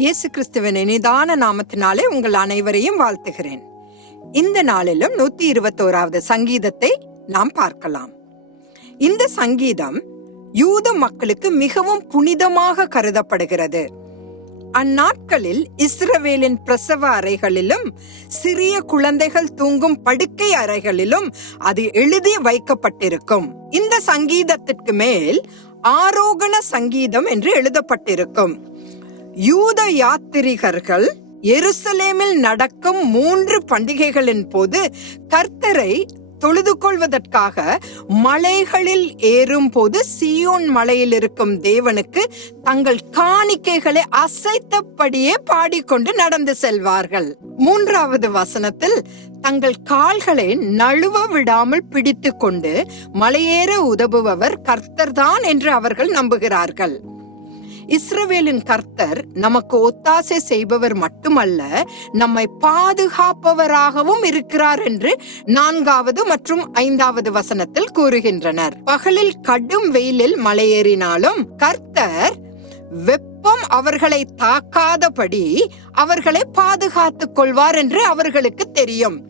இயேசு கிறிஸ்துவின் இனிதான நாமத்தினாலே உங்கள் அனைவரையும் வாழ்த்துகிறேன். இந்த நாளிலும் நூத்தி இருபத்தோராவது சங்கீதத்தை நாம் பார்க்கலாம். இந்த சங்கீதம் யூத மக்களுக்கு மிகவும் புனிதமாக கருதப்படுகிறது. அந்நாட்களில் இஸ்ரவேலின் பிரசவ அறைகளிலும் சிறிய குழந்தைகள் தூங்கும் படுக்கை அறைகளிலும் அது எழுதி வைக்கப்பட்டிருக்கும். இந்த சங்கீதத்திற்கு மேல் ஆரோகண சங்கீதம் என்று எழுதப்பட்டிருக்கும். யூத யாத்திரிகர்கள் எருசலேமில் நடக்கும் மூன்று பண்டிகைகளின் போது கர்த்தரை தொழுது கொள்வதற்காக மலைகளில் ஏறும் போது சியோன் மலையில் இருக்கும் தேவனுக்கு தங்கள் காணிக்கைகளை அசைத்தபடியே பாடிக்கொண்டு நடந்து செல்வார்கள். மூன்றாவது வசனத்தில் தங்கள் கால்களை நழுவ விடாமல் பிடித்து கொண்டு மலையேற உதவுபவர் கர்த்தர்தான் என்று அவர்கள் நம்புகிறார்கள். இஸ்ரவேலின் கர்த்தர் நமக்கு ஒத்தாசை செய்பவர் மட்டுமல்ல நம்மை பாதுகாப்பவராகவும் இருக்கிறார் என்று நான்காவது மற்றும் ஐந்தாவது வசனத்தில் கூறுகின்றனர். பகலில் கடும் வெயிலில் மலையேறினாலும் கர்த்தர் வெப்பம் அவர்களை தாக்காதபடி அவர்களை பாதுகாத்துக் கொள்வார் என்று அவர்களுக்கு தெரியும்.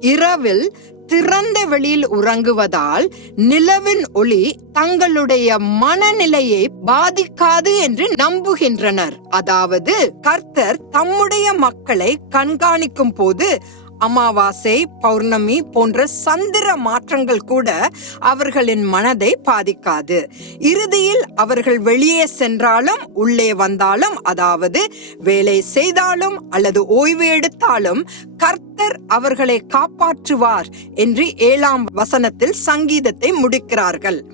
இரவில் திறந்த வெளியில் உறங்குவதால் நிலவின் ஒளி தங்களுடைய மனநிலையை பாதிக்காது என்று நம்புகின்றனர். அதாவது கர்த்தர் தம்முடைய மக்களை கண்காணிக்கும் போது அமாவாசை பௌர்ணமி போன்ற சந்திர மாற்றங்கள் கூட அவர்களின் மனதை பாதிக்காது. இறுதியில் அவர்கள் வெளியே சென்றாலும் உள்ளே வந்தாலும் அதாவது வேலை செய்தாலும் அல்லது ஓய்வு எடுத்தாலும் கர்த்தர் அவர்களை காப்பாற்றுவார் என்று ஏழாம் வசனத்தில் சங்கீதத்தை முடிக்கிறார்கள்.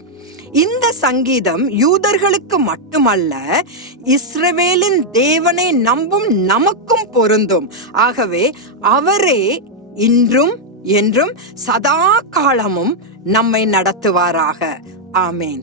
இந்த சங்கீதம் யூதர்களுக்கு மட்டுமல்ல இஸ்ரவேலின் தேவனை நம்பும் நமக்கும் பொருந்தும். ஆகவே அவரே இன்றும் என்றும் சதா காலமும் நம்மை நடத்துவாராக. ஆமேன்.